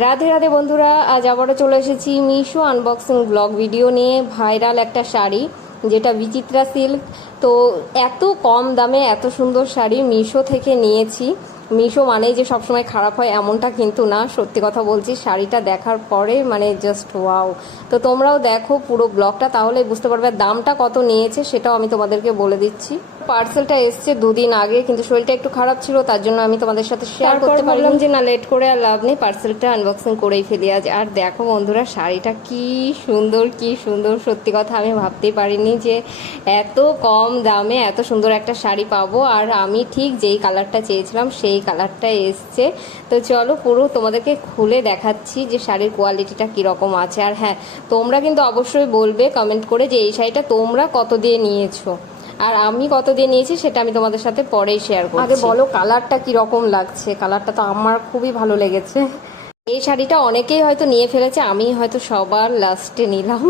রাধে রাধে বন্ধুরা, আজ আবারও চলে এসেছি মিশো আনবক্সিং ব্লগ ভিডিও নিয়ে। ভাইরাল একটা শাড়ি, যেটা বিচিত্রা সিল্ক তো এত কম দামে এত সুন্দর শাড়ি মিশো থেকে নিয়েছি। মিশো মানেই যে সবসময় খারাপ হয় এমনটা কিন্তু না। সত্যি কথা বলছি শাড়িটা দেখার পরে মানে জাস্ট ওয়াও তো তোমরাও দেখো পুরো ব্লগটা তাহলে বুঝতে পারবে আর দামটা কত নিয়েছে সেটাও আমি তোমাদেরকে বলে দিচ্ছি। পার্সেলটা এসছে দুদিন আগে কিন্তু শরীরটা একটু খারাপ ছিল তার জন্য আমি তোমাদের সাথে শেয়ার করতে পারলাম যে না লেট করে আর লাভ নেই পার্সেলটা আনবক্সিং করেই ফেলি আজ। আর দেখো বন্ধুরা শাড়িটা কি সুন্দর কি সুন্দর সত্যি কথা আমি ভাবতেই পারিনি যে এত কম দামে এত সুন্দর একটা শাড়ি পাবো। আর আমি ঠিক যেই কালারটা চেয়েছিলাম সেই কালারটা এসছে। তো চলো পুরো তোমাদেরকে খুলে দেখাচ্ছি যে শাড়ির কোয়ালিটিটা কীরকম আছে। আর হ্যাঁ তোমরা কিন্তু অবশ্যই বলবে কমেন্ট করে যে এই শাড়িটা তোমরা কত দিয়ে নিয়েছো? আর আমি কত দিয়ে নিয়েছি সেটা আমি তোমাদের সাথে পরেই শেয়ার করছি। আগে বলো কালারটা কীরকম লাগছে? কালারটা তো আমার খুবই ভালো লেগেছে। এই শাড়িটা অনেকেই হয়তো নিয়ে ফেলেছে, আমি হয়তো সবার লাস্টে নিলাম।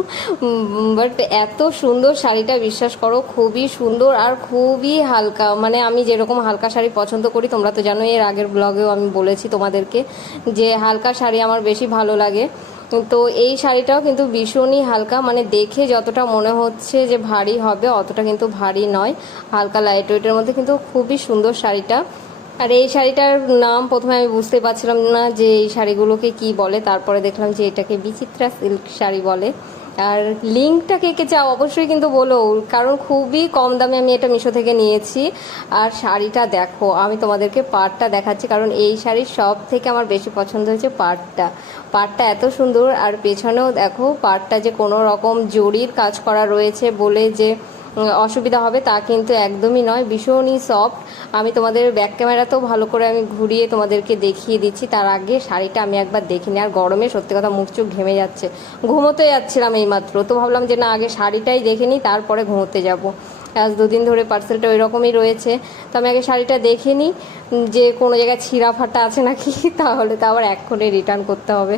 বাট এত সুন্দর শাড়িটা, বিশ্বাস করো, খুবই সুন্দর আর খুবই হালকা। মানে আমি যেরকম হালকা শাড়ি পছন্দ করি, তোমরা তো জানো এর আগের ব্লগেও আমি বলেছি তোমাদেরকে যে হালকা শাড়ি আমার বেশি ভালো লাগে। তো এই শাড়িটাও কিন্তু ভীষণই হালকা মানে দেখে যতটা মনে হচ্ছে যে ভারী হবে, অতটা কিন্তু ভারী নয়। হালকা লাইট ওয়েটের মধ্যে কিন্তু খুবই সুন্দর শাড়িটা। আর এই শাড়িটার নাম প্রথমে আমি বুঝতে পারছিলাম না যে এই শাড়িগুলোকে কি বলে। তারপরে দেখলাম যে এটাকে বিচিত্রা সিল্ক শাড়ি বলে। আর লিঙ্কটা কে কে চাও অবশ্যই কিন্তু বলো, কারণ খুবই কম দামে আমি এটা মিশো থেকে নিয়েছি। আর শাড়িটা দেখো, আমি তোমাদেরকে পাড়টা দেখাচ্ছি, কারণ এই শাড়ির সব থেকে আমার বেশি পছন্দ হয়েছে পাড়টা পাড়টা এত সুন্দর, আর পেছনেও দেখো পাড়টা যে কোনো রকম জরির কাজ করা রয়েছে বলে যে অসুবিধা হবে, তা কিন্তু একদমই নয়। ভীষণই সফট আমি তোমাদের ব্যাক ক্যামেরাতেও ভালো করে আমি ঘুরিয়ে তোমাদেরকে দেখিয়ে দিচ্ছি। তার আগে শাড়িটা আমি একবার দেখিনি। আর গরমে সত্যি কথা মুখ চুখ ঘেমে যাচ্ছে। ঘুমোতে যাচ্ছিলাম এইমাত্র। তো ভাবলাম যে না, আগে শাড়িটাই দেখে নিই, তারপরে ঘুমোতে যাব। আজ দুদিন ধরে পার্সেলটা ওই রকমই রয়েছে। তো আমি আগে শাড়িটা দেখে নিই, যে কোনো জায়গায় ছিঁড়া ফাটা আছে নাকি, তাহলে তো আবার এক্ষণে রিটার্ন করতে হবে।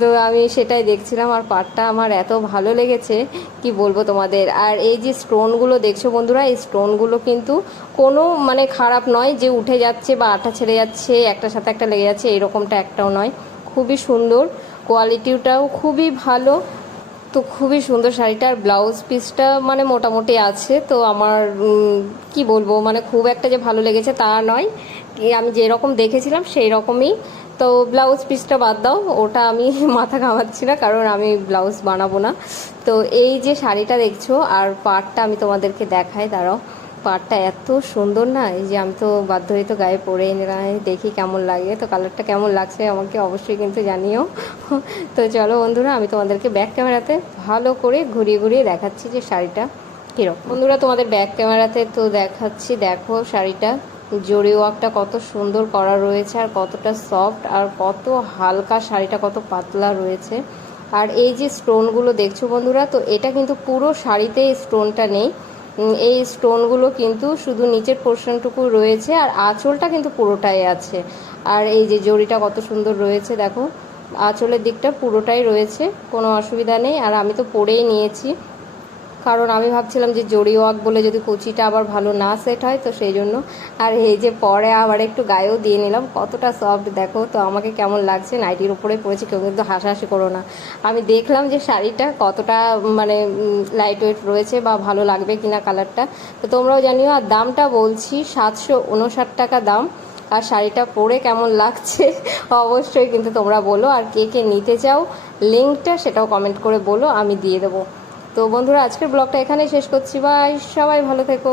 তো আমি সেটাই দেখছিলাম, আর পাটটা আমার এত ভালো লেগেছে, কি বলব তোমাদের? আর এই যে স্টোনগুলো দেখছ বন্ধুরা, এই স্টোনগুলো কিন্তু কোনো মানে খারাপ নয় যে উঠে যাচ্ছে বা আটা ছেড়ে যাচ্ছে, একটার সাথে একটা লেগে যাচ্ছে, এরকমটা একটাও নয়। খুবই সুন্দর কোয়ালিটিটাও খুবই ভালো তো খুবই সুন্দর শাড়িটার ব্লাউজ পিসটা মানে মোটামুটি আছে। তো আমার কি বলব মানে খুব একটা যে ভালো লেগেছে তা নয়। আমি যেরকম দেখেছিলাম সেই রকমই তো ব্লাউজ পিসটা বাদ দাও, ওটা আমি মাথা ঘামাচ্ছি না, কারণ আমি ব্লাউজ বানাবো না। তো এই যে শাড়িটা দেখছ, আর পাটটা আমি তোমাদেরকে দেখাই, দাঁড়াও। পাটটা এত সুন্দর না? যে আমি তো বাধ্য হয়ে তো গায়ে পরে নিলাম দেখি কেমন লাগে। তো কালারটা কেমন লাগছে আমাকে অবশ্যই কিন্তু জানিও। তো চলো বন্ধুরা, আমি তোমাদেরকে ব্যাক ক্যামেরাতে ভালো করে ঘুরিয়ে ঘুরিয়ে দেখাচ্ছি যে শাড়িটা কীরকম। বন্ধুরা, তোমাদের ব্যাক ক্যামেরাতে তো দেখাচ্ছি, দেখো শাড়িটা। জরি ওয়ার্কটা কত সুন্দর করা রয়েছে আর কতটা সফট আর কত হালকা শাড়িটা, কত পাতলা রয়েছে। আর এই যে স্টোনগুলো দেখছ বন্ধুরা, তো এটা কিন্তু পুরো শাড়িতে স্টোনটা নেই। এই স্টোনগুলো কিন্তু শুধু নিচের পোর্শনটুকু রয়েছে আর আঁচলটা কিন্তু পুরোটাই আছে। আর এই যে জড়িটা কত সুন্দর রয়েছে, দেখো। আঁচলের দিকটা পুরোটাই রয়েছে, কোনো অসুবিধা নেই। আর আমি তো পরেই নিয়েছি। কারণ আমি ভাবছিলাম যে জড়ি ওয়াক বলে যদি কুচিটা আবার ভালো না সেট হয়, তো সেই জন্য। আর এই যে পরে আবার একটু গায়েও দিয়ে নিলাম, কতটা সফট দেখো, তো আমাকে কেমন লাগছে? নাইটির উপরে পড়েছে, কেউ কিন্তু হাসাহাসি করো না। আমি দেখলাম যে শাড়িটা কতটা মানে লাইট ওয়েট রয়েছে বা ভালো লাগবে কিনা কালারটা তো তোমরাও জানিও, আর দামটা বলছি, সাতশো উনষাট টাকা দাম। আর শাড়িটা পরে কেমন লাগছে, অবশ্যই কিন্তু তোমরা বলো। আর কে কে নিতে চাও লিঙ্কটা সেটাও কমেন্ট করে বলো, আমি দিয়ে দেবো। তো বন্ধুরা আজকের ব্লগটা এখানেই শেষ করছি। বাই সবাই ভালো থেকো।